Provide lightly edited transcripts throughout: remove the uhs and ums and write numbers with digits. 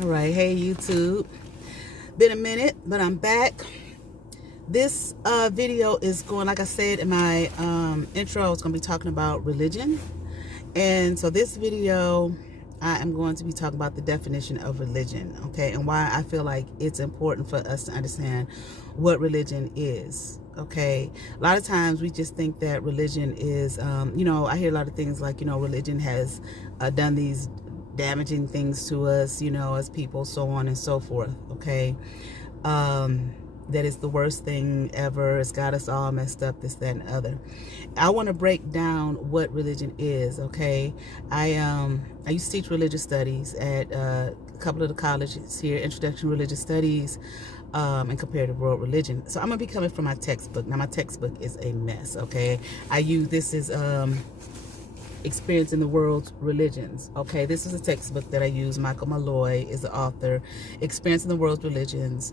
All right, hey YouTube. Been a minute, but I'm back. This video is going, like I said in my intro, I was going to be talking about religion. And so this video, I am going to be talking about the definition of religion, okay, and why I feel like it's important for us to understand what religion is, okay. A lot of times we just think that religion is, I hear a lot of things like, religion has done these damaging things to us, as people, so on and so forth, okay. That is the worst thing ever. It's got us all messed up, this, that, and the other. I want to break down what religion is, okay. I used to teach religious studies at a couple of the colleges here, Introduction to Religious Studies, and Comparative World Religion. So I'm gonna be coming from my textbook. Now my textbook is a mess, okay. I use this as Experience in the World's Religions, okay. This is a textbook that I use. Michael Malloy is the author. Experience in the World's Religions,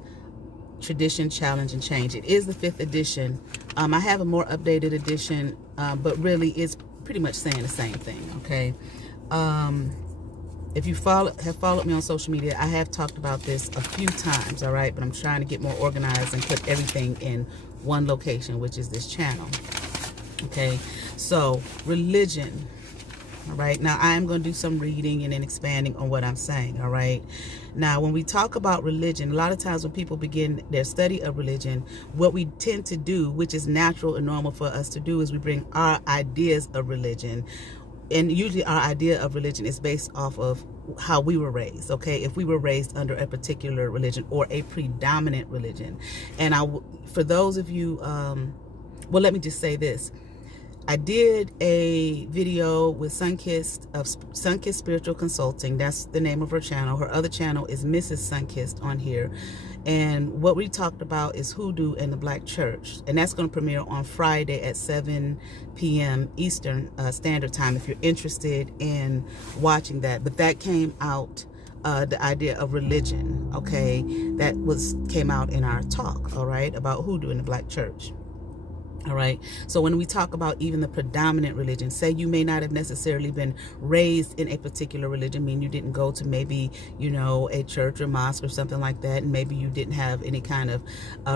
Tradition, Challenge, and Change. It is the 5th edition. I have a more updated edition, but really it's pretty much saying the same thing, okay. If you have followed me on social media, I have talked about this a few times, all right, but I'm trying to get more organized and put everything in one location, which is this channel, okay. So religion, all right. Now I'm going to do some reading and then expanding on what I'm saying, all right. Now when we talk about religion, a lot of times when people begin their study of religion, what we tend to do, which is natural and normal for us to do, is we bring our ideas of religion. And usually our idea of religion is based off of how we were raised, okay? If we were raised under a particular religion or a predominant religion. And for those of you, well, let me just say this. I did a video with Sunkissed Spiritual Consulting. That's the name of her channel. Her other channel is Mrs. Sunkissed on here. And what we talked about is hoodoo and the Black Church. And that's going to premiere on Friday at 7 p.m. Eastern Standard Time if you're interested in watching that. But that came out, the idea of religion, okay? That came out in our talk, all right, about hoodoo and the Black Church. All right. So when we talk about even the predominant religion, say you may not have necessarily been raised in a particular religion, mean you didn't go to maybe, a church or mosque or something like that. And maybe you didn't have any kind of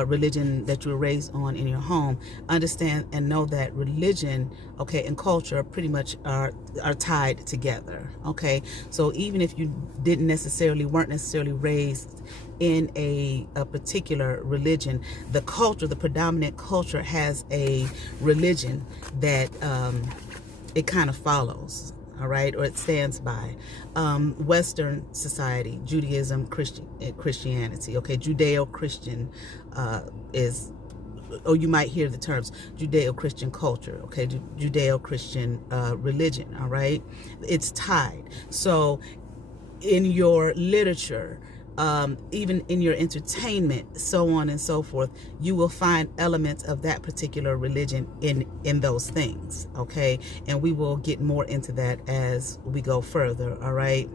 religion that you were raised on in your home. Understand and know that religion, okay, and culture pretty much are tied together. Okay. So even if you weren't necessarily raised in a particular religion, the predominant culture has a religion that it kind of follows, all right, or it stands by. Western society, Judaism, Christianity, okay, Judeo-Christian is, or you might hear the terms Judeo-Christian culture, okay, Judeo-Christian religion, all right, it's tied. So in your literature, even in your entertainment, so on and so forth, you will find elements of that particular religion in those things, okay? And we will get more into that as we go further, all right?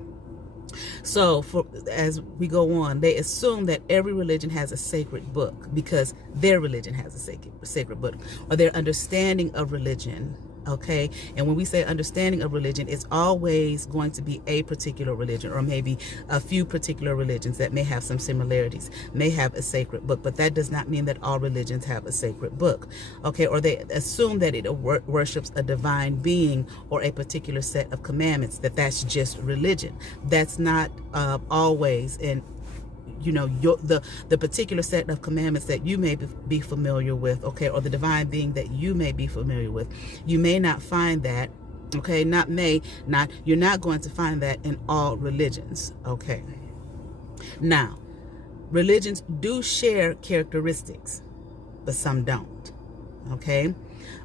So as we go on, they assume that every religion has a sacred book because their religion has a sacred book, or their understanding of religion. Okay, and when we say understanding of religion, it's always going to be a particular religion, or maybe a few particular religions that may have some similarities, may have a sacred book, but that does not mean that all religions have a sacred book. Okay, or they assume that it worships a divine being or a particular set of commandments, that's just religion. That's not always, and the particular set of commandments that you may be familiar with, okay, or the divine being that you may be familiar with, you may not find that, okay, you're not going to find that in all religions, okay. Now, religions do share characteristics, but some don't, okay.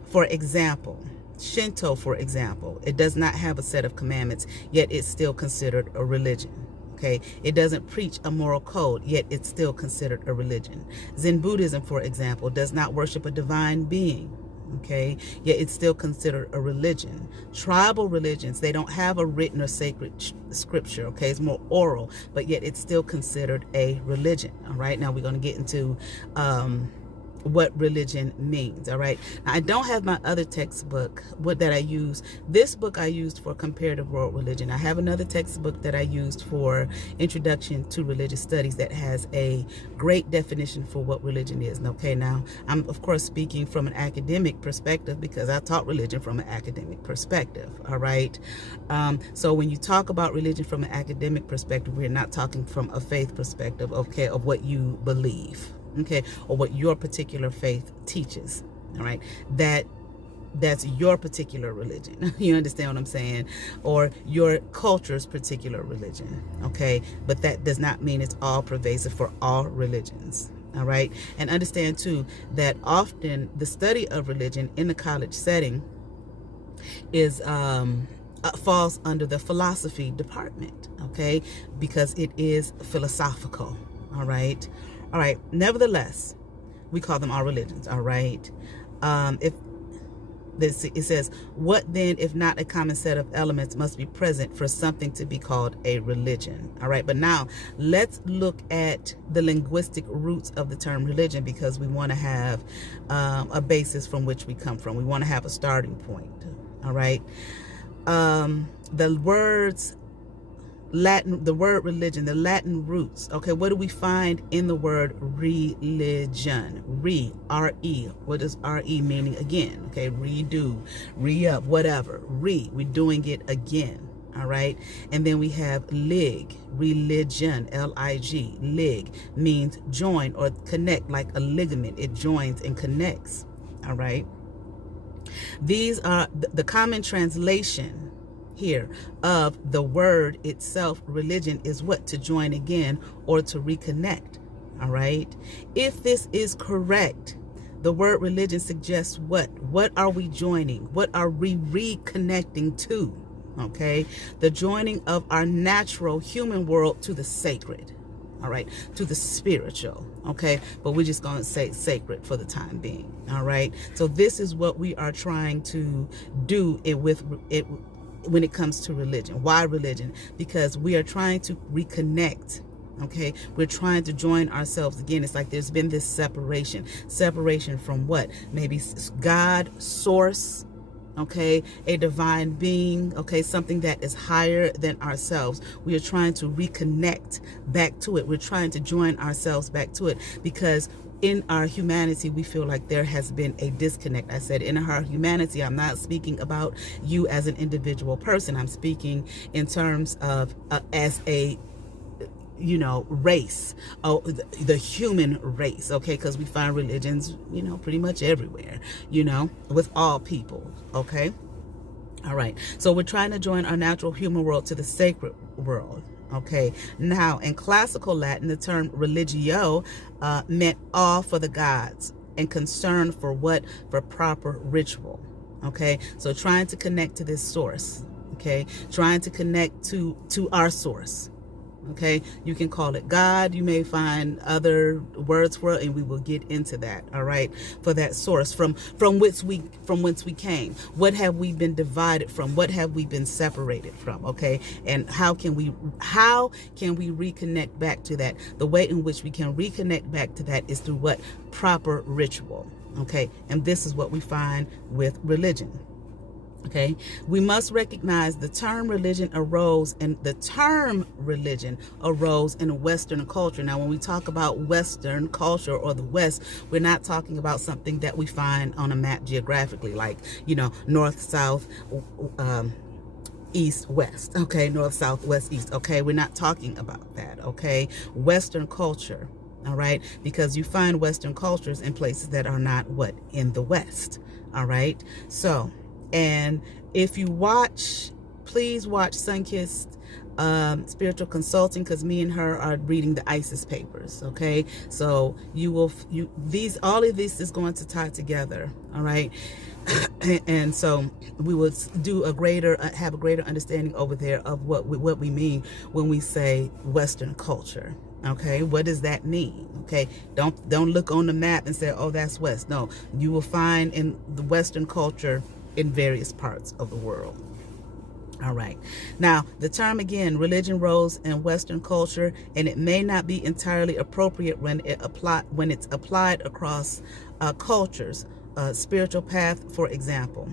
For example, Shinto, for example, it does not have a set of commandments, yet it's still considered a religion. Okay, it doesn't preach a moral code, yet it's still considered a religion. Zen Buddhism, for example, does not worship a divine being, okay, yet it's still considered a religion. Tribal religions, they don't have a written or sacred scripture, okay, it's more oral, but yet it's still considered a religion. All right, now we're going to get into what religion means. All right, now, I don't have my other textbook that I use. This book I used for comparative world religion. I have another textbook that I used for introduction to religious studies that has a great definition for what religion is. Okay, now I'm of course speaking from an academic perspective because I taught religion from an academic perspective. All right, so when you talk about religion from an academic perspective, we're not talking from a faith perspective, okay, of what you believe, okay, or what your particular faith teaches. All right, that's your particular religion. You understand what I'm saying? Or your culture's particular religion. Okay, but that does not mean it's all pervasive for all religions. All right, and understand too that often the study of religion in the college setting is falls under the philosophy department. Okay, because it is philosophical. All right. Nevertheless, we call them all religions. All right. It says, what then if not a common set of elements must be present for something to be called a religion? All right. But now let's look at the linguistic roots of the term religion, because we want to have a basis from which we come from. We want to have a starting point. All right. The word religion, the Latin roots. Okay, what do we find in the word religion? R-E. What does R-E meaning again? Okay, redo, re-up, whatever. We're doing it again. All right, and then we have lig, religion, L-I-G. Lig means join or connect, like a ligament. It joins and connects. All right. These are the common translation here of the word itself. Religion is what? To join again or to reconnect. All right. If this is correct, the word religion suggests what? What are we joining? What are we reconnecting to? Okay. The joining of our natural human world to the sacred. All right, to the spiritual. Okay, but we're just going to say sacred for the time being. All right, so this is what we are trying to do with it when it comes to religion. Why religion? Because we are trying to reconnect. Okay, we're trying to join ourselves again. It's like there's been this separation from what? Maybe God, source. Okay, a divine being, okay, something that is higher than ourselves. We are trying to reconnect back to it. We're trying to join ourselves back to it, because in our humanity, we feel like there has been a disconnect. I said in our humanity, I'm not speaking about you as an individual person. I'm speaking in terms of as a race, the human race, okay, because we find religions, pretty much everywhere, with all people, okay. All right, so we're trying to join our natural human world to the sacred world, okay. Now, in classical Latin, the term religio meant awe for the gods and concern for what? For proper ritual, okay. So trying to connect to this source, okay, trying to connect to our source. Okay, you can call it God. You may find other words for it, and we will get into that. All right, for that source from whence we came. What have we been divided from? What have we been separated from? Okay, and how can we reconnect back to that? The way in which we can reconnect back to that is through what? Proper ritual. Okay, and this is what we find with religion. Okay, we must recognize the term religion arose in Western culture. Now, when we talk about Western culture or the West, we're not talking about something that we find on a map geographically, like, north, south, east, west. Okay, north, south, west, east. Okay, we're not talking about that. Okay, Western culture. All right, because you find Western cultures in places that are not what? In the West. All right, so. And if you please watch Sunkissed Spiritual Consulting, because me and her are reading the ISIS papers. Okay, so all of this is going to tie together. All right, and so we will have a greater understanding over there of what we mean when we say Western culture. Okay, what does that mean? Okay, don't look on the map and say, oh, that's West. No, you will find in the Western culture in various parts of the world. All right. Now, the term again, religion rose in Western culture, and it may not be entirely appropriate when it's applied across cultures. Spiritual path, for example.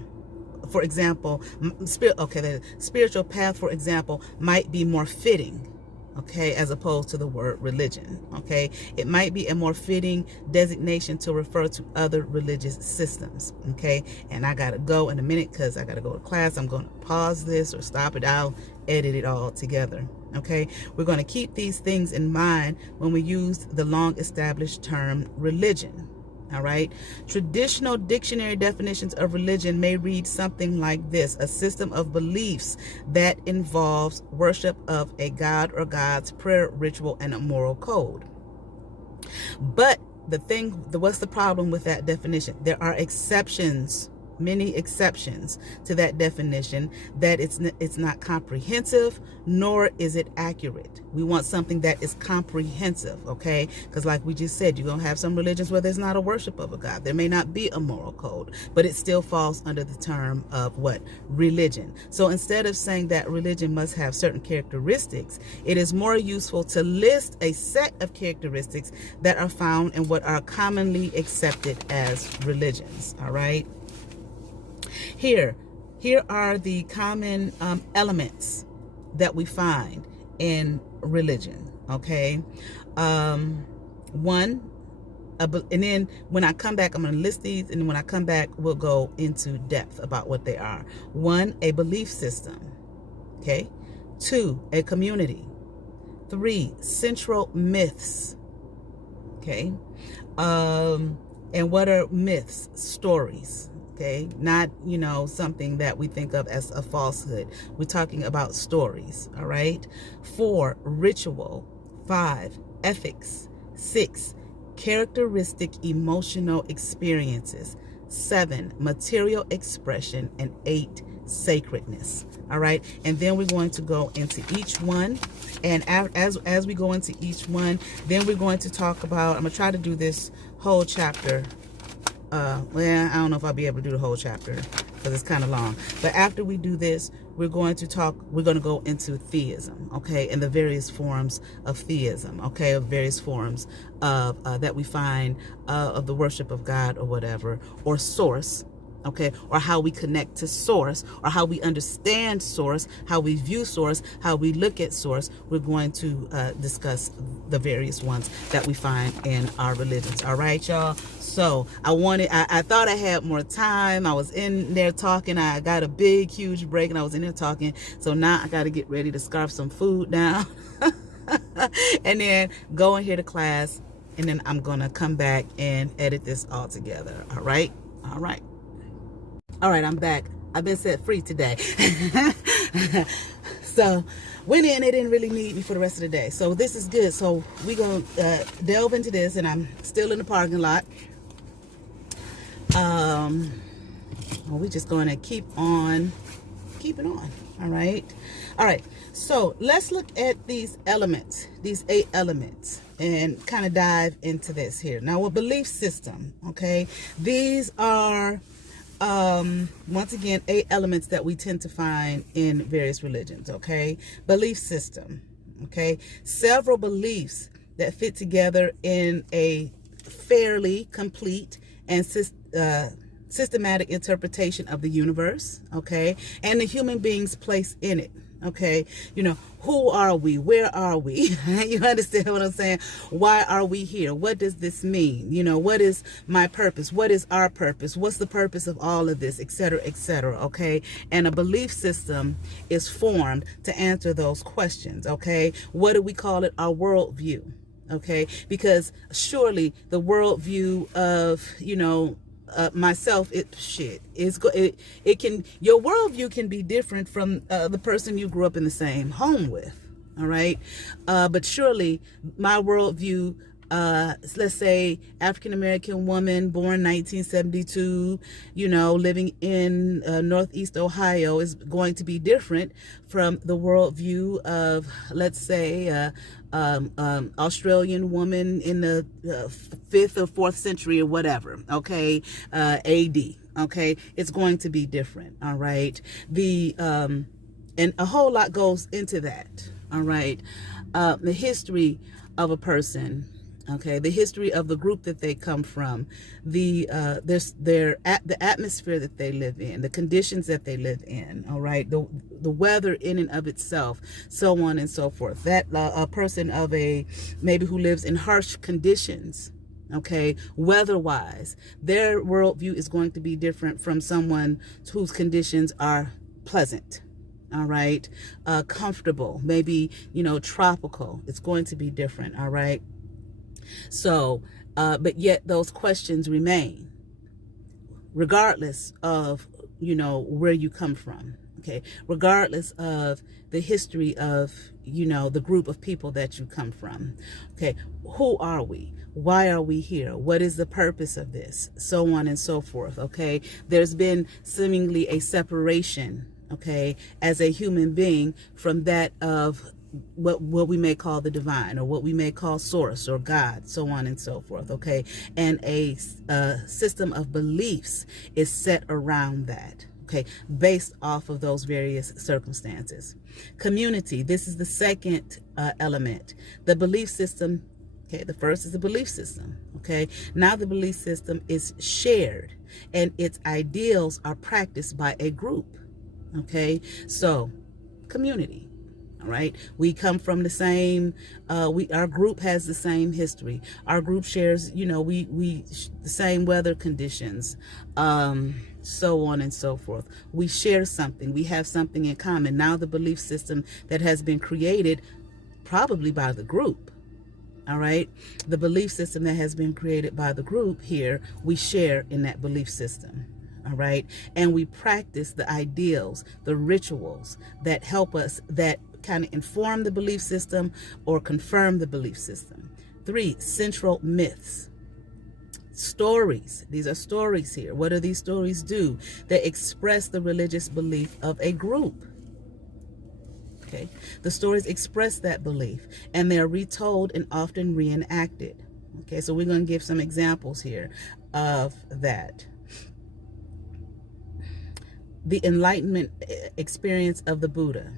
The spiritual path, for example, might be more fitting, okay, as opposed to the word religion, okay? It might be a more fitting designation to refer to other religious systems, okay? And I gotta go in a minute because I gotta go to class. I'm gonna pause this or stop it. I'll edit it all together, okay? We're gonna keep these things in mind when we use the long-established term religion. All right. Traditional dictionary definitions of religion may read something like this: a system of beliefs that involves worship of a god or gods, prayer, ritual, and a moral code. But what's the problem with that definition? There are exceptions, many exceptions to that definition, that it's not comprehensive, nor is it accurate. We want something that is comprehensive, okay? Because like we just said, you're going to have some religions where there's not a worship of a god. There may not be a moral code, but it still falls under the term of what? Religion. So instead of saying that religion must have certain characteristics, it is more useful to list a set of characteristics that are found in what are commonly accepted as religions, all right? Here are the common elements that we find in religion, okay? One, and then when I come back, I'm going to list these, and when I come back, we'll go into depth about what they are. One, a belief system, okay? Two, a community. Three, central myths, okay? And what are myths? Stories. Okay, not, something that we think of as a falsehood. We're talking about stories, all right? 4, ritual. 5, ethics. 6, characteristic emotional experiences. 7, material expression. And 8, sacredness, all right? And then we're going to go into each one. And as we go into each one, then we're going to talk about, I'm going to try to do this whole chapter. Well, I don't know if I'll be able to do the whole chapter because it's kind of long. But after we do this, we're going to go into theism, okay, and the various forms of theism, okay, of various forms of that we find of the worship of God or whatever, or source, okay, or how we connect to source, or how we understand source, how we view source, how we look at source. We're going to discuss the various ones that we find in our religions. All right, y'all. So I thought I had more time. I was in there talking. I got a big, huge break, and I was in there talking. So now I got to get ready to scarf some food down and then go in here to class. And then I'm going to come back and edit this all together. All right. All right. All right, I'm back. I've been set free today. So went in, they didn't really need me for the rest of the day. So this is good. So we're going to delve into this, and I'm still in the parking lot. We're just going to keep it on. All right. All right. So let's look at these elements, these 8 elements, and kind of dive into this here. Now, a belief system, okay? These are once again 8 elements that we tend to find in various religions, okay? Belief system, okay? Several beliefs that fit together in a fairly complete and systematic interpretation of the universe, okay? And the human being's place in it, okay? Who are we? Where are we? You understand what I'm saying? Why are we here? What does this mean? What is my purpose? What is our purpose? What's the purpose of all of this, etc., okay? And a belief system is formed to answer those questions, okay? What do we call it? Our worldview, okay? Because surely the worldview of, myself, your worldview can be different from the person you grew up in the same home with, all right? But surely my worldview, let's say African-American woman born 1972, living in Northeast Ohio, is going to be different from the worldview of, let's say, Australian woman in the 5th or 4th century or whatever, okay, AD, okay? It's going to be different, all right? And a whole lot goes into that. All right. The history of a person, okay, the history of the group that they come from, the atmosphere that they live in, the conditions that they live in, all right, the weather in and of itself, so on and so forth. That a person of maybe who lives in harsh conditions, okay, weather-wise, their worldview is going to be different from someone whose conditions are pleasant. All right, comfortable, maybe, tropical. It's going to be different. All right. So, but yet those questions remain, regardless of, where you come from. Okay. Regardless of the history of, the group of people that you come from. Okay. Who are we? Why are we here? What is the purpose of this? So on and so forth. Okay. There's been seemingly a separation, okay, as a human being from that of what we may call the divine, or what we may call source or God, so on and so forth, okay? And a system of beliefs is set around that, okay, based off of those various circumstances. Community, this is the second element. The belief system, okay, the first is the belief system, okay? Now the belief system is shared, and its ideals are practiced by a group. Okay, so community, all right, we come from the same, our group has the same history, our group shares, the same weather conditions, so on and so forth. We share something, we have something in common. Now the belief system that has been created probably by the group, all right, the belief system that has been created by the group here, we share in that belief system. All right. And we practice the ideals, the rituals that help us, that kind of inform the belief system or confirm the belief system. 3, central myths. Stories. These are stories here. What do these stories do? They express the religious belief of a group. Okay. The stories express that belief, and they're retold and often reenacted. Okay. So we're going to give some examples here of that. The enlightenment experience of the Buddha,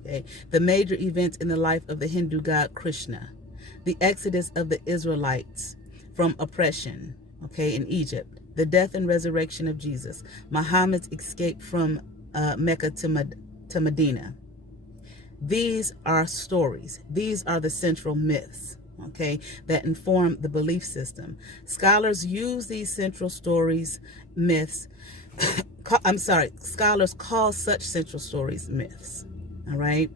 okay, the major events in the life of the Hindu god Krishna, the exodus of the Israelites from oppression, okay, in Egypt, the death and resurrection of Jesus, Muhammad's escape from Mecca to Medina. These are stories. These are the central myths, okay, that inform the belief system. Scholars use these central stories, myths, scholars call such central stories myths, all right?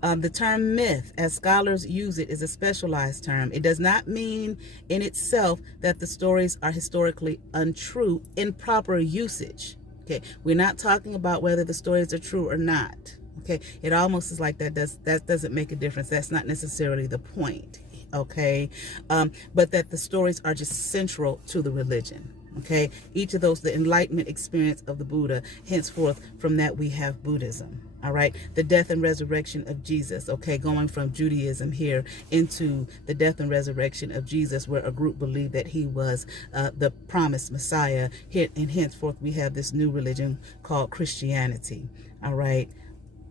The term myth, as scholars use it, is a specialized term. It does not mean in itself that the stories are historically untrue in proper usage, okay? We're not talking about whether the stories are true or not, okay? It almost is like that doesn't make a difference. That's not necessarily the point, okay? But that the stories are just central to the religion. Okay, each of those, the enlightenment experience of the Buddha, henceforth from that we have Buddhism. All right, the death and resurrection of Jesus. Okay, going from Judaism here into the death and resurrection of Jesus, where a group believed that he was the promised Messiah. Here and henceforth we have this new religion called Christianity. All right,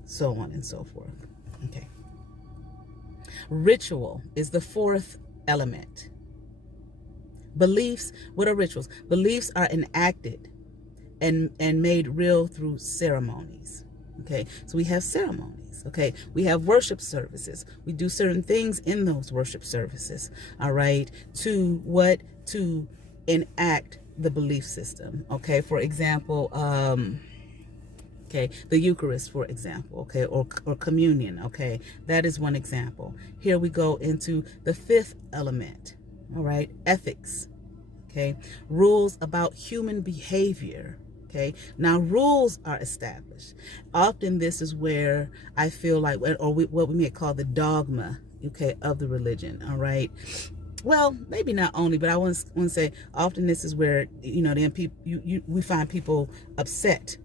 so on and so forth. Okay, ritual is the fourth element. Beliefs, what are rituals? Beliefs are enacted and made real through ceremonies. Okay, so we have ceremonies. Okay, we have worship services. We do certain things in those worship services. All right, to enact the belief system. Okay, for example, okay, the Eucharist, for example, okay, or communion. Okay, that is one example. Here we go into the fifth element. All right, ethics, okay, rules about human behavior, okay. Now, rules are established. Often this is where I feel like, or what we may call the dogma, okay, of the religion, all right. Well, maybe not only, but I want to say often this is where, then people, we find people upset.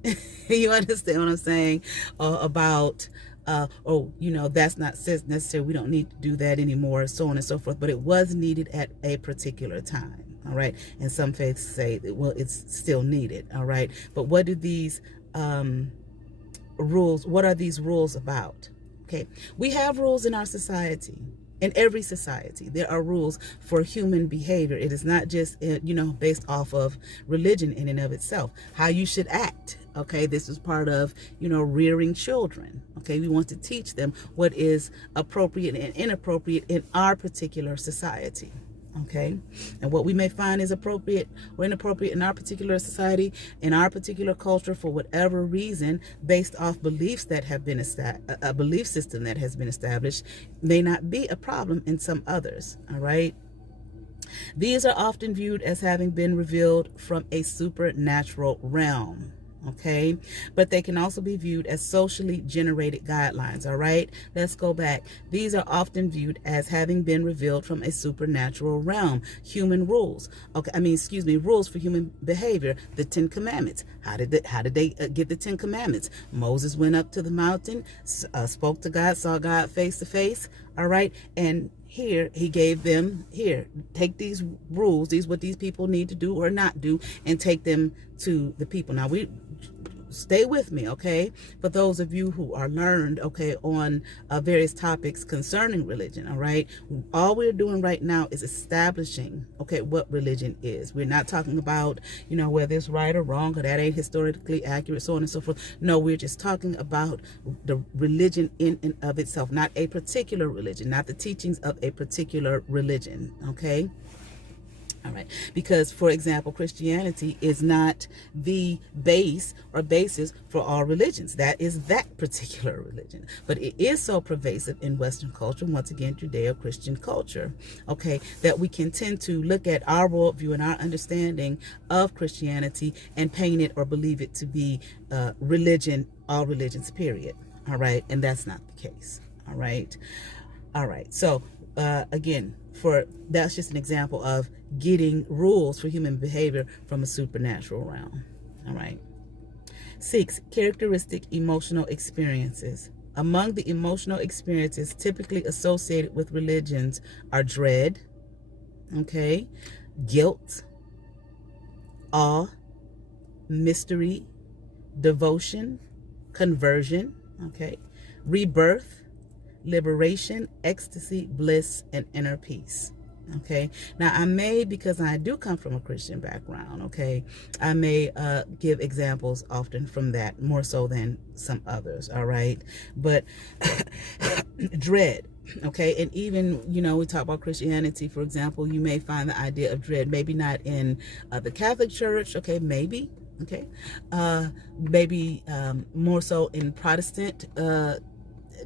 You understand what I'm saying? About that's not necessary. We don't need to do that anymore, so on and so forth. But it was needed at a particular time, all right? And some faiths say that, well, it's still needed, all right? But what do these rules, what are these rules about? Okay, we have rules in our society. In every society, there are rules for human behavior. It is not just, based off of religion in and of itself. How you should act. Okay, this is part of, rearing children. Okay, we want to teach them what is appropriate and inappropriate in our particular society. Okay, and what we may find is appropriate or inappropriate in our particular society, in our particular culture, for whatever reason, based off beliefs that have been a belief system that has been established, may not be a problem in some others. All right. These are often viewed as having been revealed from a supernatural realm. Okay, but they can also be viewed as socially generated guidelines. All right, let's go back. These are often viewed as having been revealed from a supernatural realm. Human rules. Rules for human behavior. The 10 Commandments. How did they get the 10 Commandments? Moses went up to the mountain, spoke to God, saw God face to face. All right, and here he gave them, take these rules, what these people need to do or not do, and take them to the people. Now, stay with me, okay? For those of you who are learned, okay, on various topics concerning religion, all right? All we're doing right now is establishing, okay, what religion is. We're not talking about, whether it's right or wrong, or that ain't historically accurate, so on and so forth. No, we're just talking about the religion in and of itself, not a particular religion, not the teachings of a particular religion, okay? All right, because, for example, Christianity is not the base or basis for all religions. That is that particular religion. But it is so pervasive in Western culture, once again, Judeo-Christian culture, okay, that we can tend to look at our worldview and our understanding of Christianity and paint it or believe it to be religion, all religions, period. All right, and that's not the case. All right. So, again, that's just an example of getting rules for human behavior from a supernatural realm. All right. 6, characteristic emotional experiences. Among the emotional experiences typically associated with religions are dread, okay, guilt, awe, mystery, devotion, conversion, okay, rebirth, liberation, ecstasy, bliss, and inner peace. Okay, now I may, because I do come from a Christian background, okay, I may give examples often from that, more so than some others. All right, but dread, okay, and even, we talk about Christianity, for example, you may find the idea of dread, maybe not in the Catholic Church, okay, maybe, okay, maybe more so in Protestant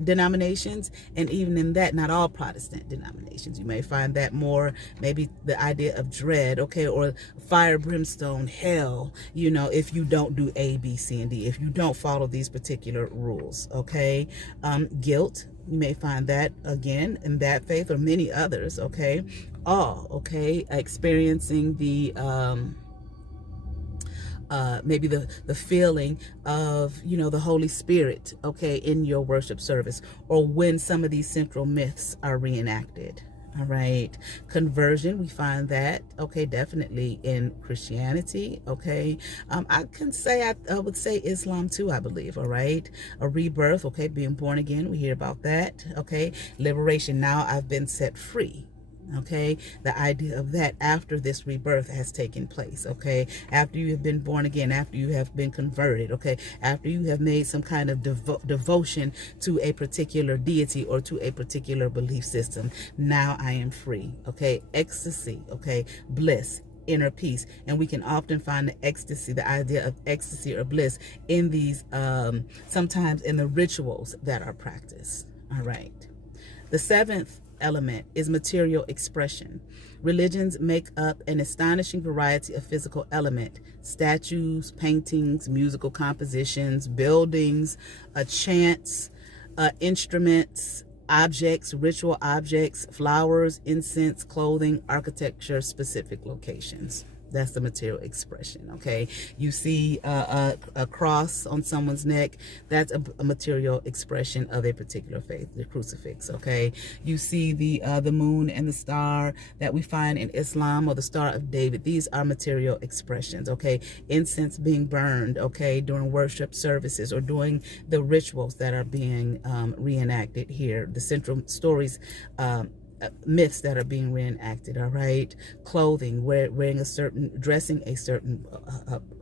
denominations, and even in that, not all Protestant denominations, you may find that more, maybe the idea of dread, okay, or fire, brimstone, hell, if you don't do A, B, C, and D, if you don't follow these particular rules, okay. Guilt, you may find that again in that faith or many others, okay. Awe, okay, experiencing the maybe the feeling of, the Holy Spirit, okay, in your worship service, or when some of these central myths are reenacted. All right. Conversion, we find that, okay, definitely in Christianity, okay. I would say Islam too, I believe, all right. A rebirth, okay, being born again, we hear about that, okay. Liberation, now I've been set free. Okay, the idea of that after this rebirth has taken place, okay, after you have been born again, after you have been converted, okay, after you have made some kind of devotion to a particular deity or to a particular belief system, now I am free, okay. Ecstasy, okay, bliss, inner peace, and we can often find the ecstasy, the idea of ecstasy or bliss in these sometimes in the rituals that are practiced. All right, the 7th element is material expression. Religions make up an astonishing variety of physical element: statues, paintings, musical compositions, buildings, chants, instruments, objects, ritual objects, flowers, incense, clothing, architecture, specific locations. That's the material expression, okay? You see a cross on someone's neck, that's a material expression of a particular faith, the crucifix, okay? You see the moon and the star that we find in Islam, or the Star of David. These are material expressions, okay? Incense being burned, okay, during worship services or during the rituals that are being reenacted here. The central stories, myths that are being reenacted, all right? Clothing, wearing a certain, dressing a certain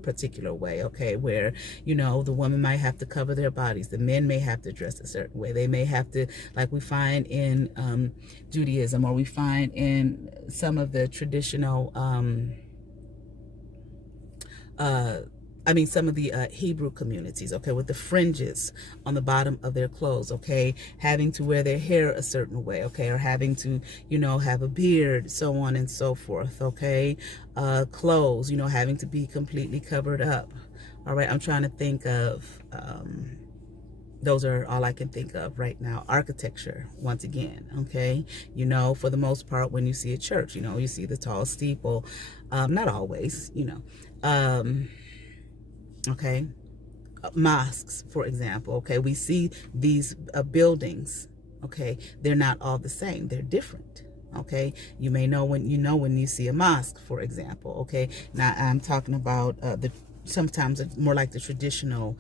particular way, okay? Where, you know, the woman might have to cover their bodies. The men may have to dress a certain way. They may have to, like we find in Judaism, or we find in some of the traditional, some of the Hebrew communities, okay, with the fringes on the bottom of their clothes, okay, having to wear their hair a certain way, okay, or having to, you know, have a beard, so on and so forth, okay, clothes, you know, having to be completely covered up, all right. I'm trying to think of, those are all I can think of right now. Architecture, once again, okay, you know, for the most part, when you see a church, you know, you see the tall steeple, not always, you know, okay, mosques, for example, okay, we see these buildings, okay, they're not all the same, they're different, okay. You may know when you see a mosque, for example, okay. Now I'm talking about sometimes it's more like the traditional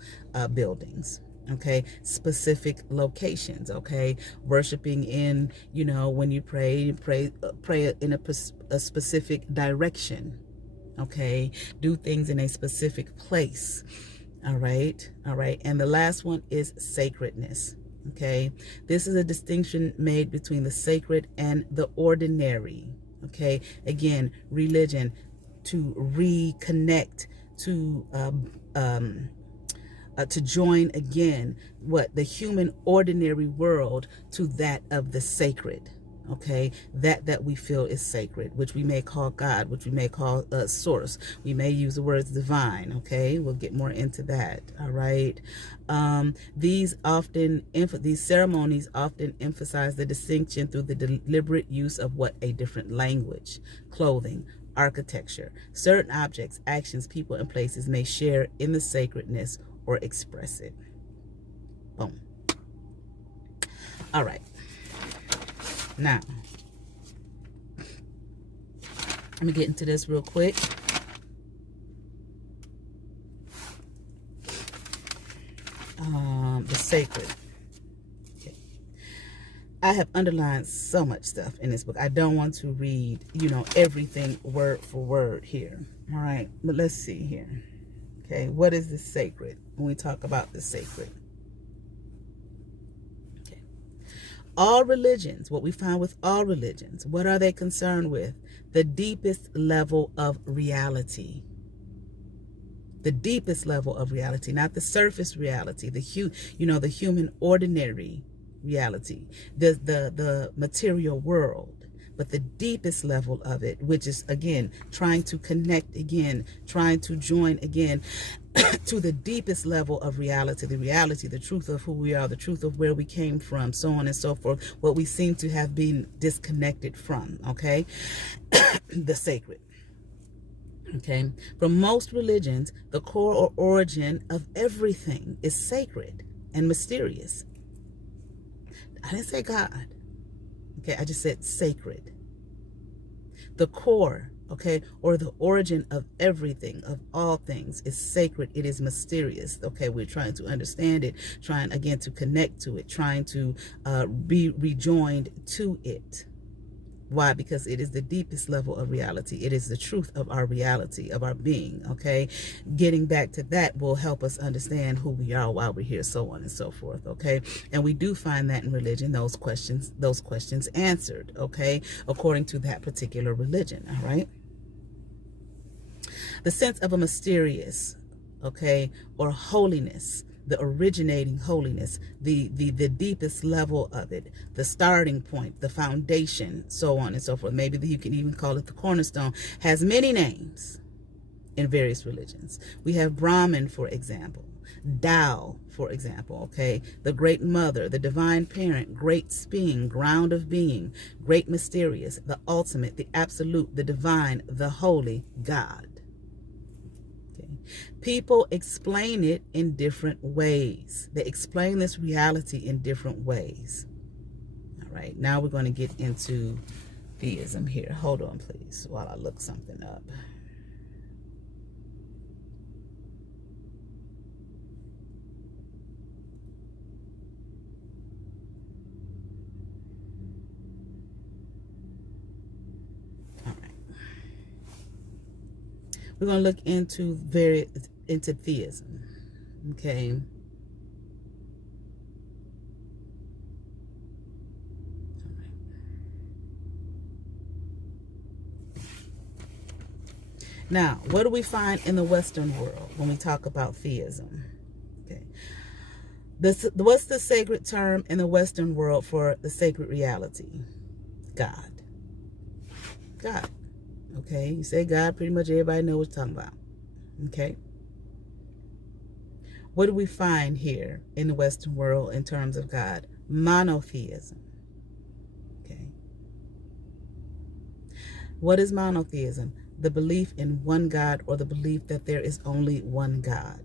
buildings, okay, specific locations, okay, worshiping in, you know, when you pray in a specific direction, okay, do things in a specific place, all right, and the last one is sacredness, okay. This is a distinction made between the sacred and the ordinary, okay. Again, religion, to reconnect, to join again the human ordinary world to that of the sacred, okay, that we feel is sacred, which we may call God, which we may call source. We may use the words divine, okay. We'll get more into that, all right. These ceremonies often emphasize the distinction through the deliberate use of a different language, clothing, architecture. Certain objects, actions, people, and places may share in the sacredness or express it. Boom. All right. Now, let me get into this real quick. The sacred. Okay. I have underlined so much stuff in this book. I don't want to read, you know, everything word for word here. All right, but let's see here. Okay, what is the sacred when we talk about the sacred? Okay. All religions, what we find with all religions, what are they concerned with? The deepest level of reality. The deepest level of reality, not the surface reality, the human ordinary reality, the material world, but the deepest level of it, which is, again, trying to connect again, trying to join again to the deepest level of reality, the truth of who we are, the truth of where we came from, so on and so forth, what we seem to have been disconnected from, okay? The sacred. Okay, for most religions, the core or origin of everything is sacred and mysterious. I didn't say God. Okay, I just said sacred. The core, okay, or the origin of everything, of all things, is sacred. It is mysterious. Okay, we're trying to understand it, trying again to connect to it, trying to be rejoined to it. Why? Because it is the deepest level of reality. It is the truth of our reality, of our being, okay? Getting back to that will help us understand who we are, why we're here, so on and so forth, okay? And we do find that in religion, those questions answered, okay? According to that particular religion, all right? The sense of a mysterious, okay, or holiness, the originating holiness, the deepest level of it, the starting point, the foundation, so on and so forth. Maybe you can even call it the cornerstone, has many names in various religions. We have Brahman, for example. Tao, for example, okay? The Great Mother, the Divine Parent, Great Being, Ground of Being, Great Mysterious, the Ultimate, the Absolute, the Divine, the Holy, God. Okay. People explain it in different ways. They explain this reality in different ways. All right, now we're going to get into theism here. Hold on, please, while I look something up. We're going to look into theism, okay? All right. Now, what do we find in the Western world when we talk about theism? Okay. What's the sacred term in the Western world for the sacred reality? God. God. Okay, you say God, pretty much everybody knows what you're talking about. Okay. What do we find here in the Western world in terms of God? Monotheism. Okay. What is monotheism? The belief in one God, or the belief that there is only one God.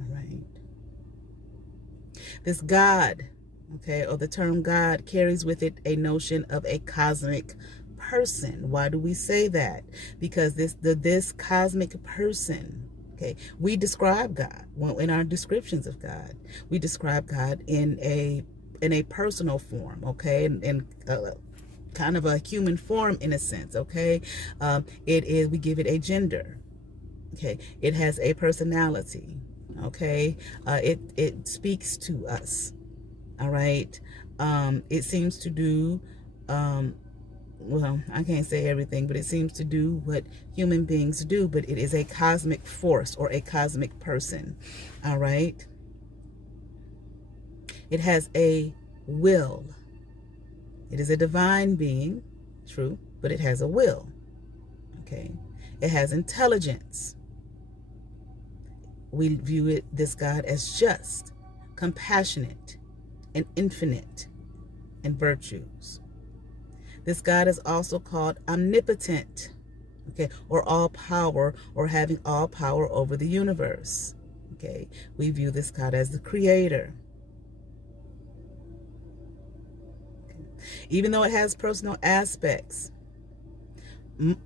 All right. This God, okay, or the term God, carries with it a notion of a cosmic person. Why do we say that? Because this cosmic person, okay, we describe God in our descriptions of God. We describe God in a personal form, okay, and kind of a human form in a sense, okay. We give it a gender, okay. It has a personality, okay. It speaks to us, all right. It seems to do well, I can't say everything, but it seems to do what human beings do, but it is a cosmic force or a cosmic person, all right? It has a will. It is a divine being, true, but it has a will, okay? It has intelligence. We view this God as just, compassionate, and infinite in virtues. This God is also called omnipotent, okay, or all power, or having all power over the universe, okay. We view this God as the creator. Okay. Even though it has personal aspects,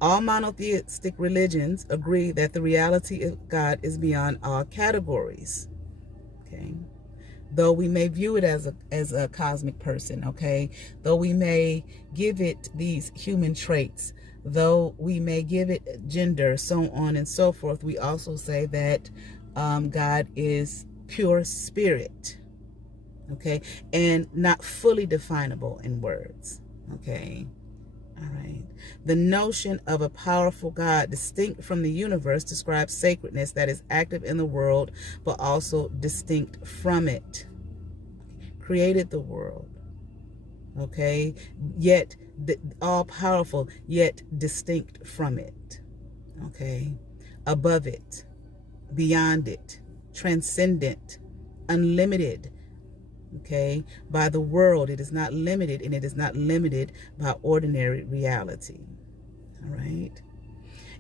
all monotheistic religions agree that the reality of God is beyond all categories, okay. Though we may view it as a cosmic person, okay, though we may give it these human traits, though we may give it gender, so on and so forth, we also say that God is pure spirit, okay, and not fully definable in words, okay. All right. The notion of a powerful God distinct from the universe describes sacredness that is active in the world, but also distinct from it. Created the world, okay, yet all-powerful, yet distinct from it, okay, above it, beyond it, transcendent, unlimited, okay, by the world. It is not limited, and it is not limited by ordinary reality, all right.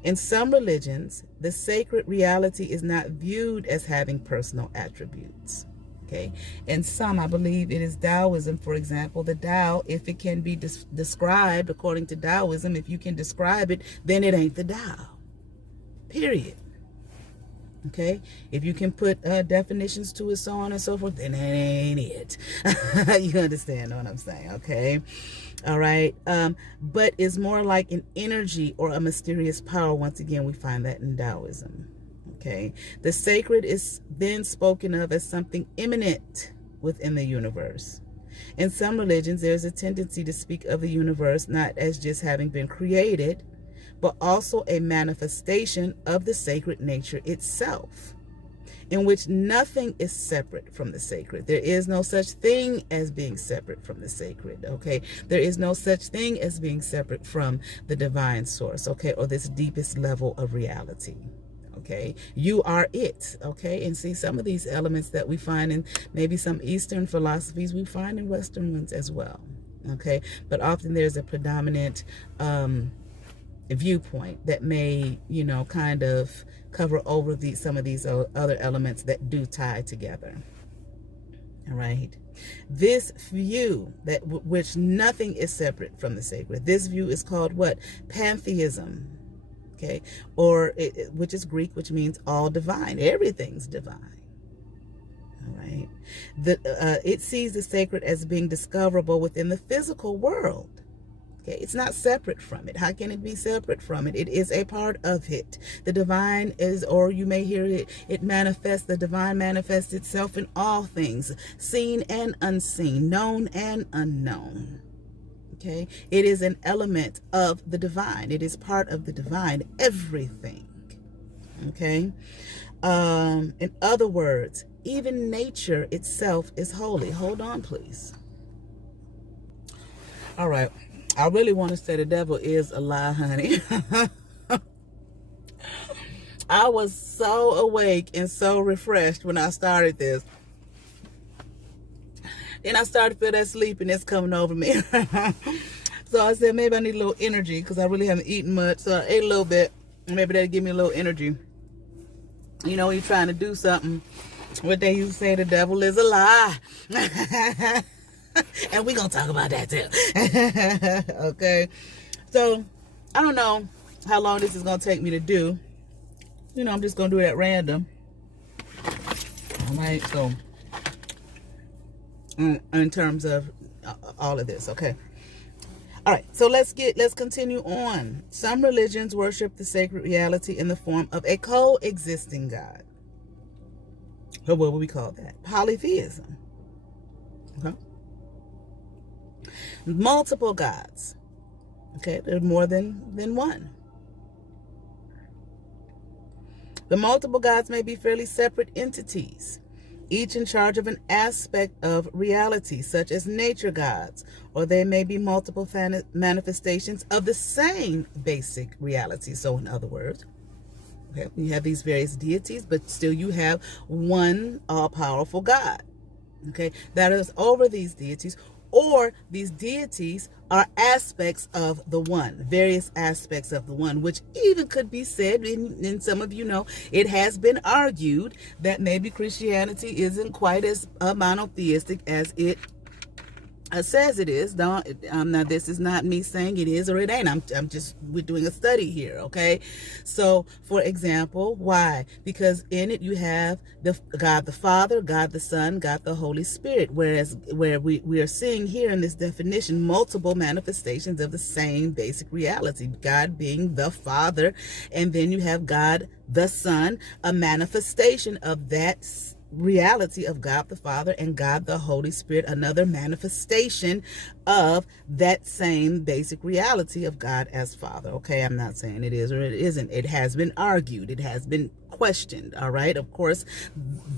In some religions, the sacred reality is not viewed as having personal attributes, okay. In some, I believe it is Taoism, for example. The Tao, if it can be described according to Taoism, if you can describe it, then it ain't the Tao, period. Okay, if you can put definitions to it, so on and so forth, then it ain't it. You understand what I'm saying? Okay, all right. But it's more like an energy or a mysterious power. Once again, we find that in Taoism. Okay, the sacred is then spoken of as something immanent within the universe. In some religions, there's a tendency to speak of the universe not as just having been created, but also a manifestation of the sacred nature itself, in which nothing is separate from the sacred. There is no such thing as being separate from the sacred, okay? There is no such thing as being separate from the divine source, okay, or this deepest level of reality, Okay, you are it. Okay, and see, some of these elements that we find in maybe some Eastern philosophies, we find in Western ones as well. Okay, but often there's a predominant viewpoint that may, you know, kind of cover over some of these other elements that do tie together. All right, this view that which nothing is separate from the sacred, this view is called what? Pantheism. Okay, or which is Greek, which means all divine. Everything's divine. All right, it sees the sacred as being discoverable within the physical world. Okay, it's not separate from it. How can it be separate from it? It is a part of it. The divine is, or you may hear it, it manifests, the divine manifests itself in all things, seen and unseen, known and unknown. Okay, it is an element of the divine. It is part of the divine, everything. Okay, in other words, even nature itself is holy. Hold on, please. All right, I really want to say the devil is a lie, honey. I was so awake and so refreshed when I started this. Then I started to feel that sleepiness coming over me. So I said, maybe I need a little energy because I really haven't eaten much. So I ate a little bit. Maybe that'll give me a little energy. You know, when you're trying to do something, what they used to say, the devil is a lie. And we're going to talk about that too. Okay. So I don't know how long this is going to take me to do. You know, I'm just going to do it at random. All right. So in terms of all of this, okay. All right, so let's continue on. Some religions worship the sacred reality in the form of a coexisting God. Or what would we call that? Polytheism. Okay. Multiple gods. Okay, there's more than one. The multiple gods may be fairly separate entities, each in charge of an aspect of reality, such as nature gods, or they may be multiple manifestations of the same basic reality. So in other words, okay, you have these various deities, but still you have one all-powerful God, okay, that is over these deities, or these deities are aspects of the one, various aspects of the one, which even could be said, and some of you know, it has been argued that maybe Christianity isn't quite as monotheistic as it says it is. Now this is not me saying it is or it ain't. We're doing a study here, okay? So, for example, why? Because in it you have God the Father, God the Son, God the Holy Spirit, where we are seeing here in this definition multiple manifestations of the same basic reality, God being the Father, and then you have God the Son, a manifestation of that reality of God the Father, and God the Holy Spirit, another manifestation of that same basic reality of God as Father. Okay, I'm not saying it is or it isn't. It has been argued. It has been questioned. All right. Of course,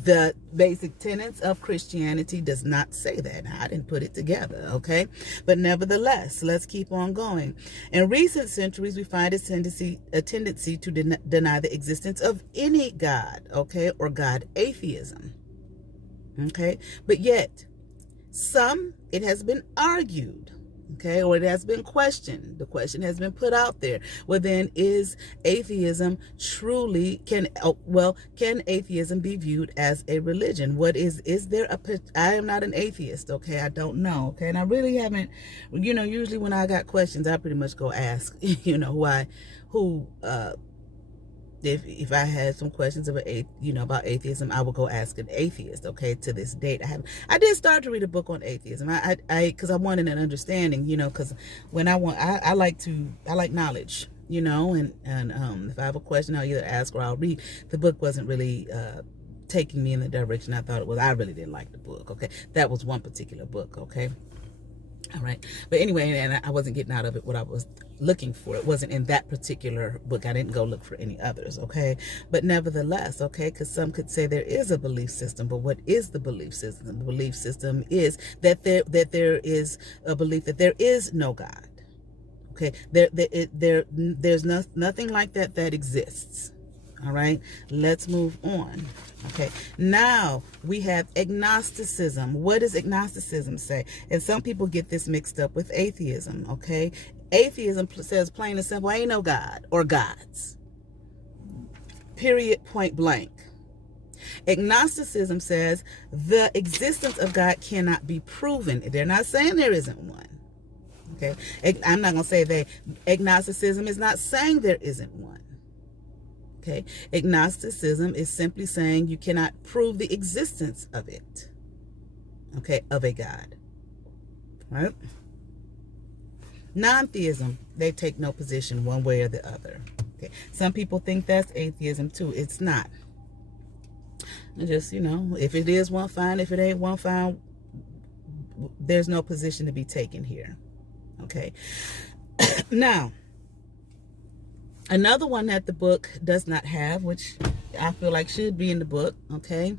the basic tenets of Christianity does not say that. I didn't put it together. Okay. But nevertheless, let's keep on going. In recent centuries, we find a tendency to deny the existence of any God. Okay. Or God atheism. Okay. But yet, it has been argued, okay, or it has been questioned. The question has been put out there. Well, then, is atheism truly, can atheism be viewed as a religion? I am not an atheist, okay, I don't know, okay, and I really haven't, usually when I got questions, I pretty much go ask, if I had some questions about atheism, I would go ask an atheist. Okay, to this date, I did start to read a book on atheism. Because I wanted an understanding. Because when I like knowledge. And if I have a question, I'll either ask or I'll read. The book wasn't really taking me in the direction I thought it was. I really didn't like the book. Okay, that was one particular book. Okay. All right. But anyway, and I wasn't getting out of it what I was looking for. It wasn't in that particular book. I didn't go look for any others. Okay. But nevertheless, okay, because some could say there is a belief system. But what is the belief system? The belief system is that there is a belief that there is no God. Okay. There's nothing like that exists. All right, let's move on. Okay, now we have agnosticism. What does agnosticism say? And some people get this mixed up with atheism. Okay, atheism says plain and simple, ain't no God or gods. Period, point blank. Agnosticism says the existence of God cannot be proven. They're not saying there isn't one. Okay, I'm not going to say that. Agnosticism is not saying there isn't one. Okay, agnosticism is simply saying you cannot prove the existence of it. Okay, of a God. Right? Non-theism, they take no position one way or the other. Okay, some people think that's atheism too. It's not. Just, you know, if it is one, fine. If it ain't one, fine. There's no position to be taken here. Okay. Now, another one that the book does not have, which I feel like should be in the book, okay,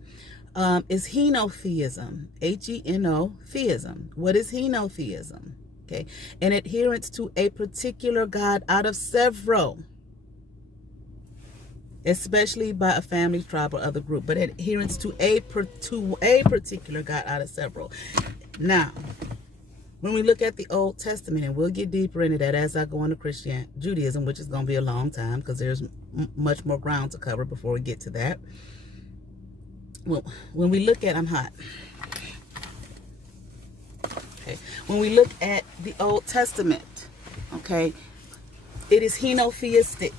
is henotheism. H-E-N-O, theism. What is henotheism? Okay, an adherence to a particular God out of several, especially by a family, tribe, or other group, but adherence to a particular God out of several. Now, when we look at the Old Testament, and we'll get deeper into that as I go into Judaism, which is going to be a long time because there's much more ground to cover before we get to that. Well, when we look at, I'm hot. Okay, when we look at the Old Testament, okay, it is henotheistic.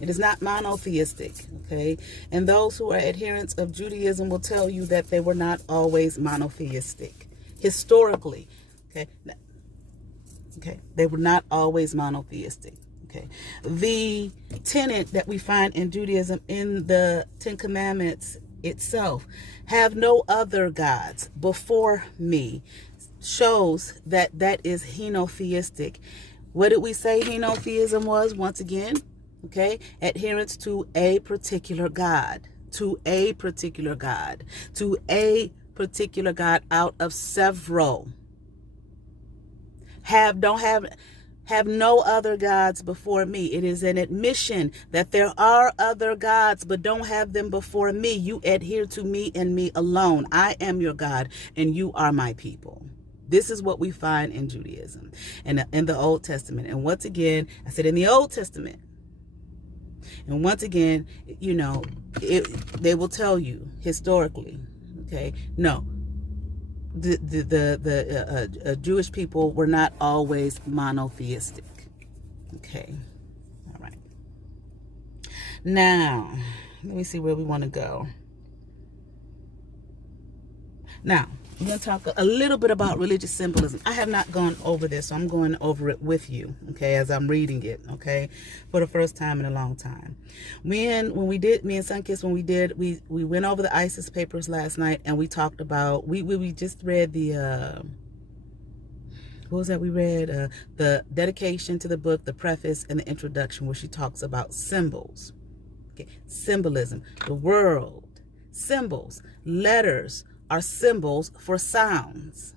It is not monotheistic, okay? And those who are adherents of Judaism will tell you that they were not always monotheistic. Historically, okay? Okay, they were not always monotheistic, okay? The tenet that we find in Judaism in the Ten Commandments itself, have no other gods before me, shows that that is henotheistic. What did we say henotheism was once again? Okay, adherence to a particular God, to a particular God, to a particular God out of several. Have no other gods before me. It is an admission that there are other gods, but don't have them before me. You adhere to me and me alone. I am your God and you are my people. This is what we find in Judaism and in the Old Testament. And once again, I said in the Old Testament. And once again, you know, they will tell you historically, okay, no, the Jewish people were not always monotheistic. Okay, all right. Now, let me see where we want to go. Now, I'm going to talk a little bit about religious symbolism. I have not gone over this, so I'm going over it with you, okay, as I'm reading it, okay, for the first time in a long time. Me and Sunkiss, we went over the ISIS papers last night, and we talked about, we just read the, what was that we read? The dedication to the book, the preface, and the introduction, where she talks about symbols, okay, symbolism, the world, symbols, letters, are symbols for sounds.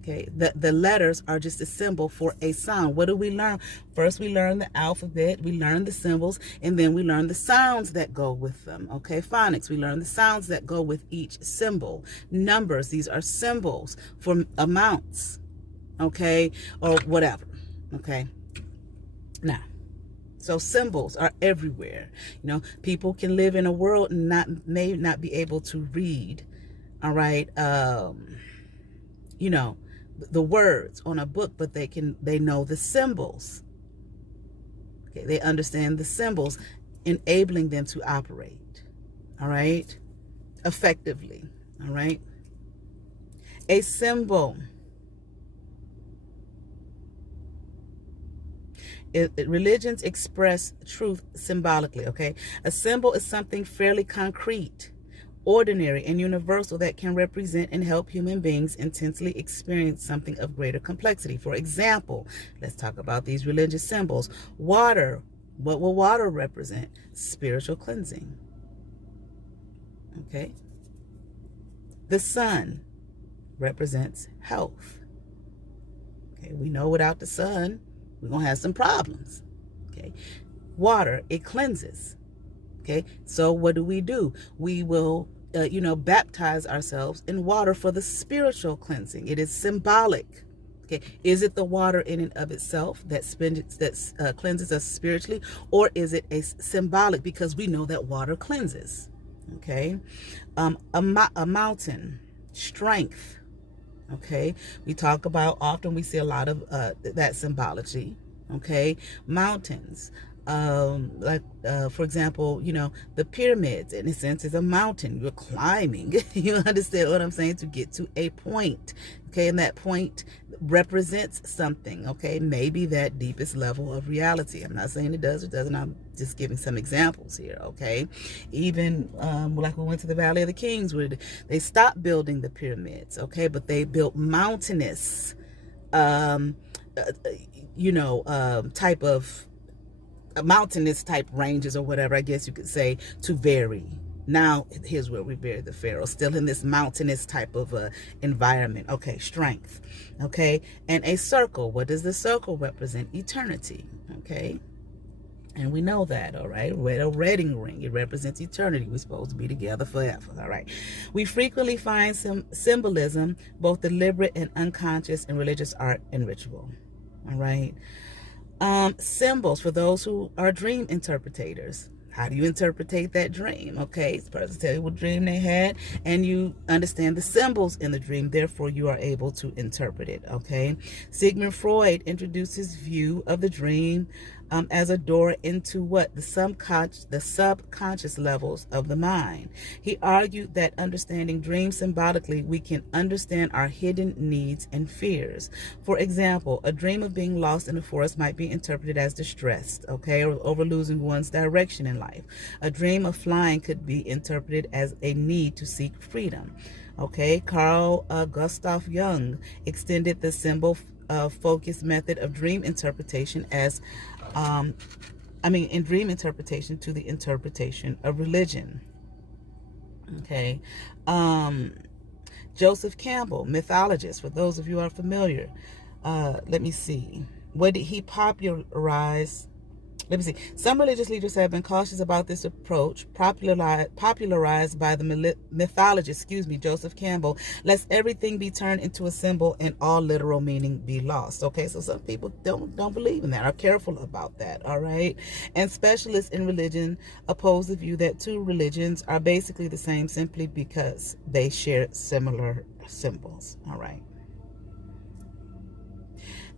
Okay, the letters are just a symbol for a sound. What do we learn? First, we learn the alphabet, we learn the symbols, and then we learn the sounds that go with them. Okay, phonics, we learn the sounds that go with each symbol. Numbers, these are symbols for amounts, okay, or whatever. Okay, now, so symbols are everywhere. You know, people can live in a world and may not be able to read, all right, you know, the words on a book, but they know the symbols. Okay, they understand the symbols, enabling them to operate, all right, effectively, all right. A symbol, religions express truth symbolically, okay? A symbol is something fairly concrete, ordinary, and universal that can represent and help human beings intensely experience something of greater complexity. For example, let's talk about these religious symbols. Water, what will water represent? Spiritual cleansing, okay? The sun represents health. Okay, we know without the sun, we're going to have some problems. Okay, water, it cleanses. Okay, so what do? We will, baptize ourselves in water for the spiritual cleansing. It is symbolic. Okay, is it the water in and of itself that cleanses us spiritually, or is it a symbolic, because we know that water cleanses? Okay, a mountain, strength. Okay, we talk about, often we see a lot of that symbology. Okay, mountains, for example, the pyramids, in a sense, is a mountain. You're climbing. You understand what I'm saying? To get to a point. Okay, and that point represents something. Okay, maybe that deepest level of reality. I'm not saying it does or doesn't. I'm just giving some examples here. Okay, even like we went to the Valley of the Kings, where they stopped building the pyramids. Okay, but they built mountainous, type of mountainous type ranges, or whatever, I guess you could say, to vary. Now, here's where we bury the pharaoh, still in this mountainous type of environment. Okay, strength. Okay, and a circle. What does the circle represent? Eternity. Okay, and we know that. All right, a wedding ring, it represents eternity. We're supposed to be together forever. All right, we frequently find some symbolism, both deliberate and unconscious, in religious art and ritual. All right. Symbols for those who are dream interpretators. How do you interpret that dream? Okay, this person tell you what dream they had, and you understand the symbols in the dream, therefore you are able to interpret it. Okay, Sigmund Freud introduced his view of the dream as a door into what? The subconscious levels of the mind. He argued that understanding dreams symbolically, we can understand our hidden needs and fears. For example, a dream of being lost in the forest might be interpreted as distressed, okay, or over losing one's direction in life. A dream of flying could be interpreted as a need to seek freedom. Okay, Carl Gustav Jung extended the symbol focused method of dream interpretation in dream interpretation to the interpretation of religion. Okay, Joseph Campbell, mythologist, for those of you who are familiar. Let me see. What did he popularize? Let me see. Some religious leaders have been cautious about this approach, popularized by the mythologist, Joseph Campbell, lest everything be turned into a symbol and all literal meaning be lost. Okay, so some people don't believe in that, are careful about that. All right, and specialists in religion oppose the view that two religions are basically the same simply because they share similar symbols. All right,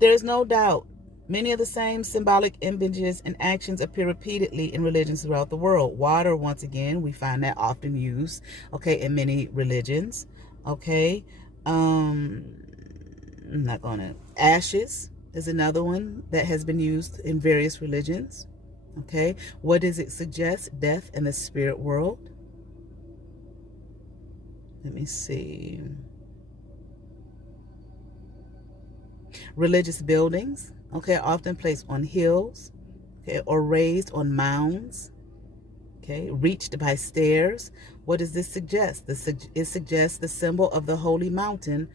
there is no doubt many of the same symbolic images and actions appear repeatedly in religions throughout the world. Water, once again, we find that often used, okay, in many religions. Okay, ashes is another one that has been used in various religions. Okay, what does it suggest? Death and the spirit world. Let me see. Religious buildings, okay, often placed on hills, okay, or raised on mounds, okay, reached by stairs. What does this suggest? It suggests the symbol of the holy mountain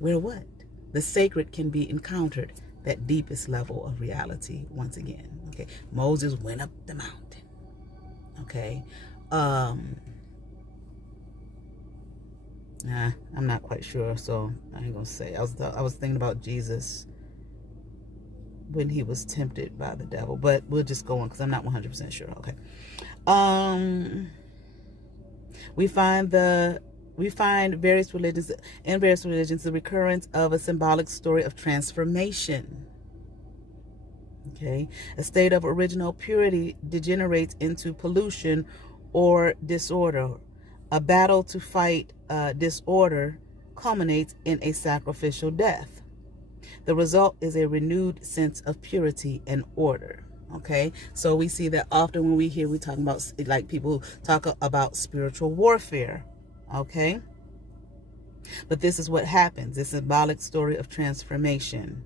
where what? The sacred can be encountered, that deepest level of reality once again. Okay, Moses went up the mountain. Okay, I'm not quite sure, so I ain't gonna say. I was thinking about Jesus when he was tempted by the devil, but we'll just go on because I'm not 100% sure. Okay, we find various religions the recurrence of a symbolic story of transformation. Okay, a state of original purity degenerates into pollution or disorder. A battle to fight disorder culminates in a sacrificial death. The result is a renewed sense of purity and order. Okay, so we see that often when we talking about, like, people talk about spiritual warfare. Okay, but this is what happens, this symbolic story of transformation.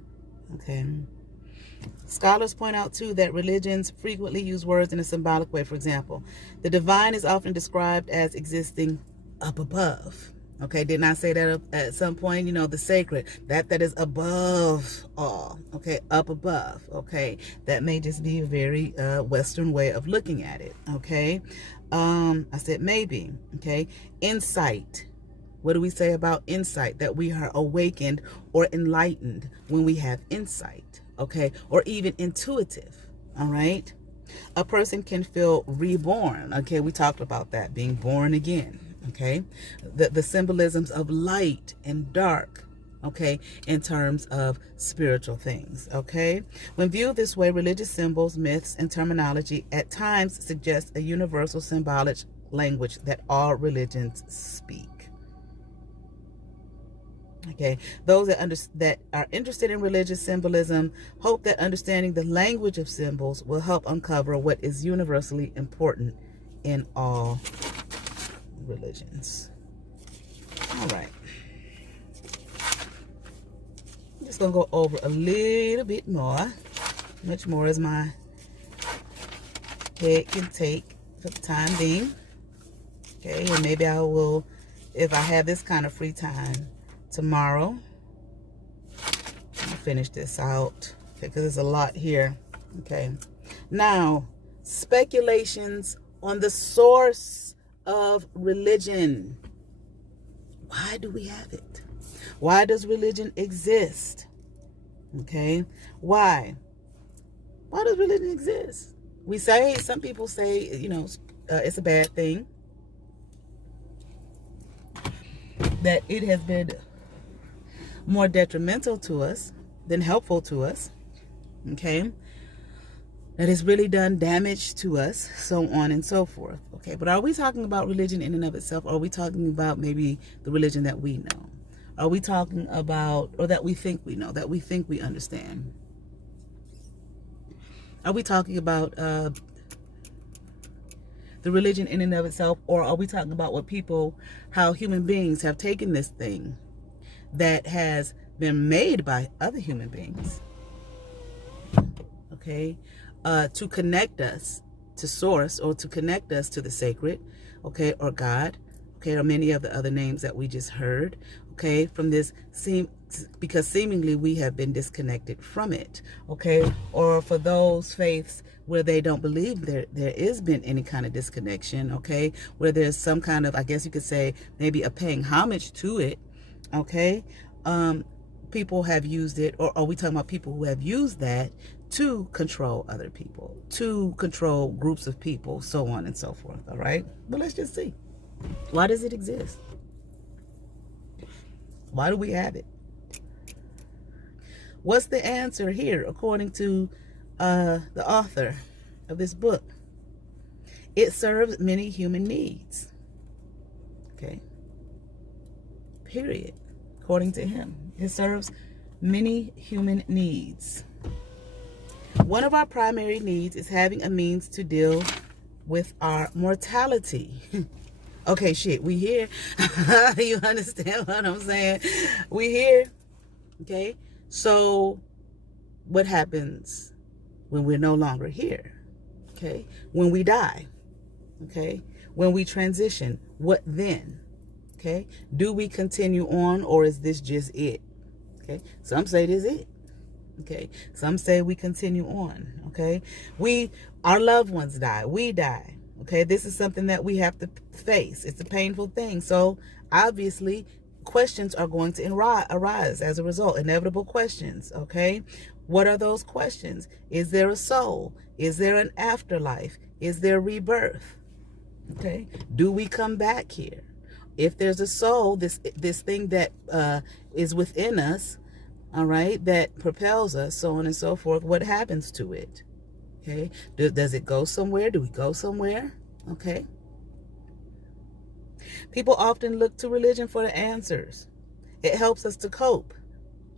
Okay, scholars point out too that religions frequently use words in a symbolic way. For example, the divine is often described as existing up above. Okay, didn't I say that at some point? You know, the sacred, that is above all. Okay, up above. Okay, that may just be a very Western way of looking at it. Okay, I said maybe. Okay, insight. What do we say about insight? That we are awakened or enlightened when we have insight. Okay, or even intuitive. All right, a person can feel reborn. Okay, we talked about that, being born again. Okay, the symbolisms of light and dark, okay, in terms of spiritual things. Okay, when viewed this way, religious symbols, myths, and terminology at times suggest a universal symbolic language that all religions speak. Okay, those that are interested in religious symbolism hope that understanding the language of symbols will help uncover what is universally important in all religions. All right, I'm just gonna go over a little bit more, much more as my head can take for the time being. Okay, and maybe I will, if I have this kind of free time tomorrow, I'll finish this out because there's a lot here. Okay, now speculations on the source of religion. Why do we have it? Why does religion exist? Okay, why does religion exist? We say, some people say, you know, it's a bad thing, that it has been more detrimental to us than helpful to us. Okay, that has really done damage to us, so on and so forth. Okay, but are we talking about religion in and of itself? Or are we talking about maybe the religion that we know? Are we talking about, or that we think we know, that we think we understand? Are we talking about the religion in and of itself? Or are we talking about what people, how human beings have taken this thing that has been made by other human beings, okay, to connect us to source, or to connect us to the sacred, okay, or God, okay, or many of the other names that we just heard, okay, from this because seemingly we have been disconnected from it, okay, or for those faiths where they don't believe there is been any kind of disconnection, okay, where there's some kind of, I guess you could say, maybe a paying homage to it, okay, people have used it, or are we talking about people who have used that to control other people, to control groups of people, so on and so forth? All right, but let's just see. Why does it exist? Why do we have it? What's the answer here, according to the author of this book? It serves many human needs. Okay. Period. According to him, it serves many human needs. One of our primary needs is having a means to deal with our mortality. Okay, shit, we here. You understand what I'm saying? We here. Okay, so what happens when we're no longer here? Okay, when we die. Okay, when we transition, what then? Okay, do we continue on, or is this just it? Okay, some say this is it. Okay, some say we continue on. Okay, our loved ones die, we die. Okay, this is something that we have to face. It's a painful thing. So obviously questions are going to arise as a result, inevitable questions. Okay, what are those questions? Is there a soul? Is there an afterlife? Is there rebirth? Okay, do we come back here? If there's a soul, this thing that is within us, all right, that propels us, so on and so forth, what happens to it? Okay, does it go somewhere? Do we go somewhere? Okay. People often look to religion for the answers. It helps us to cope.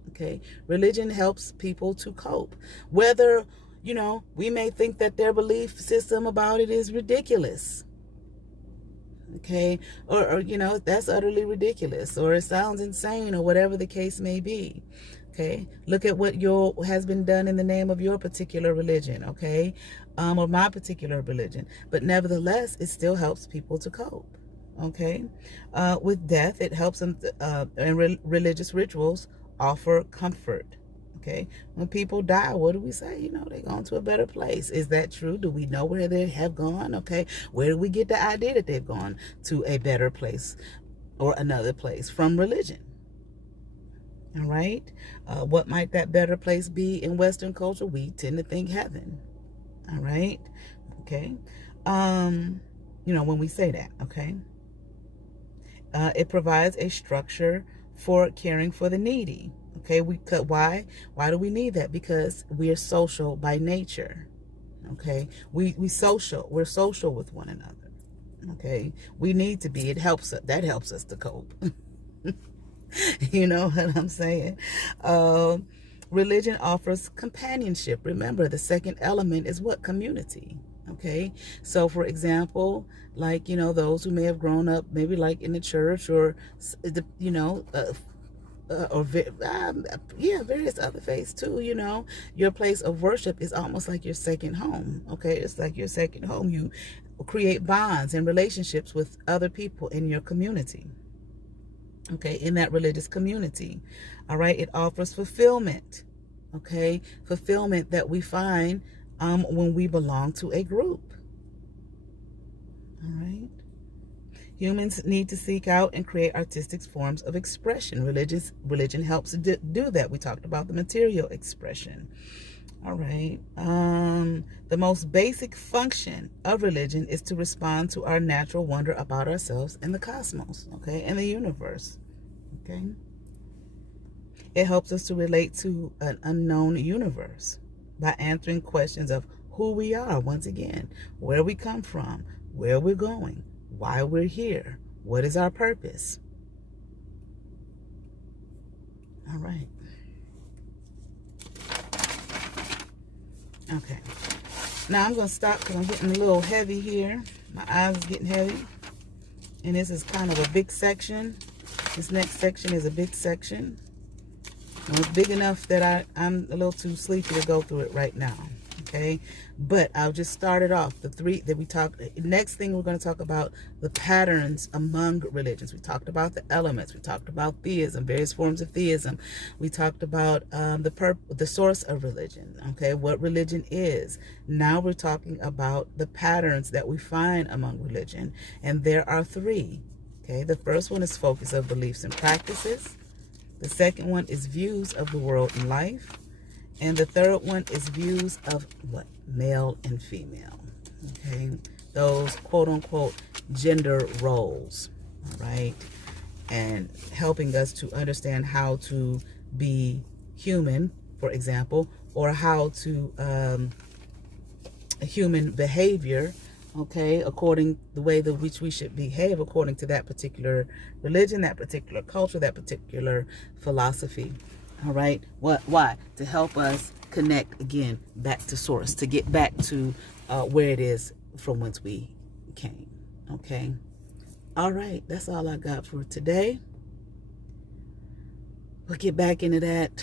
Okay, religion helps people to cope. Whether, you know, we may think that their belief system about it is ridiculous. Okay, or you know, that's utterly ridiculous, or it sounds insane, or whatever the case may be. Okay, look at what has been done in the name of your particular religion, okay, or my particular religion. But nevertheless, it still helps people to cope. okay? With death, it helps them, and religious rituals offer comfort, okay? When people die, what do we say? You know, they're going to a better place. Is that true? Do we know where they have gone? Okay, where do we get the idea that they've gone to a better place or another place? From religion. All right. What might that better place be in Western culture? We tend to think heaven. All right. Okay. You know, when we say that, okay. It provides a structure for caring for the needy. Okay. Why do we need that? Because we are social by nature. Okay. We're social with one another. Okay. We need to be. That helps us to cope. You know what I'm saying? Religion offers companionship. Remember, the second element is what? Community. Okay? So, for example, like, you know, those who may have grown up maybe like in the church or, you know, various other faiths too, you know. Your place of worship is almost like your second home. Okay? It's like your second home. You create bonds and relationships with other people in your community. Okay, in that religious community. All right, it offers fulfillment. Okay, fulfillment that we find when we belong to a group. All right. Humans need to seek out and create artistic forms of expression. Religion helps do that. We talked about the material expression. All right. The most basic function of religion is to respond to our natural wonder about ourselves and the cosmos, okay, and the universe, okay? It helps us to relate to an unknown universe by answering questions of who we are, once again, where we come from, where we're going, why we're here, what is our purpose. All right. Okay, now I'm going to stop because I'm getting a little heavy here. My eyes is getting heavy. And this is kind of a big section. This next section is a big section. And it's big enough that I'm a little too sleepy to go through it right now. Okay, but I'll just start it off. The three that we talked. Next thing we're going to talk about the patterns among religions. We talked about the elements. We talked about theism, various forms of theism. We talked about the source of religion. Okay, what religion is. Now we're talking about the patterns that we find among religion, and there are three. Okay, the first one is focus of beliefs and practices. The second one is views of the world and life. And the third one is views of what? Male and female. Okay. Those quote unquote gender roles. All right. And helping us to understand how to be human, for example, or how to human behavior, okay, according the way that which we should behave according to that particular religion, that particular culture, that particular philosophy. All right. Why? To help us connect again back to source, to get back to where it is from whence we came. Okay. All right. That's all I got for today. We'll get back into that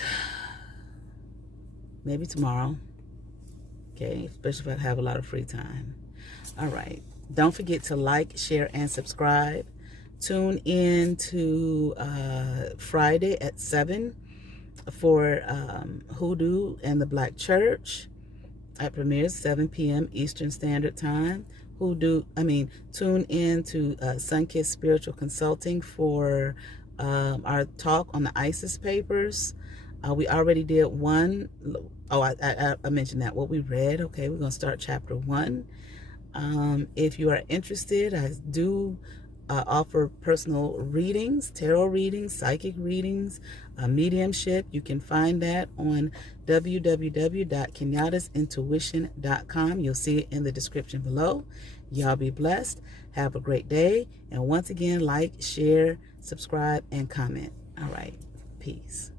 maybe tomorrow. Okay. Especially if I have a lot of free time. All right. Don't forget to like, share, and subscribe. Tune in to Friday at 7. For Hoodoo and the Black Church. It premieres 7 p.m. Eastern Standard Time. Tune in to Sunkissed Spiritual Consulting for our talk on the ISIS papers. We already did one. Oh, I mentioned that, what we read. Okay, we're going to start chapter 1. If you are interested, I do offer personal readings, tarot readings, psychic readings, mediumship. You can find that on www.kenyatasintuition.com. You'll see it in the description below. Y'all be blessed. Have a great day. And once again, like, share, subscribe, and comment. All right. Peace.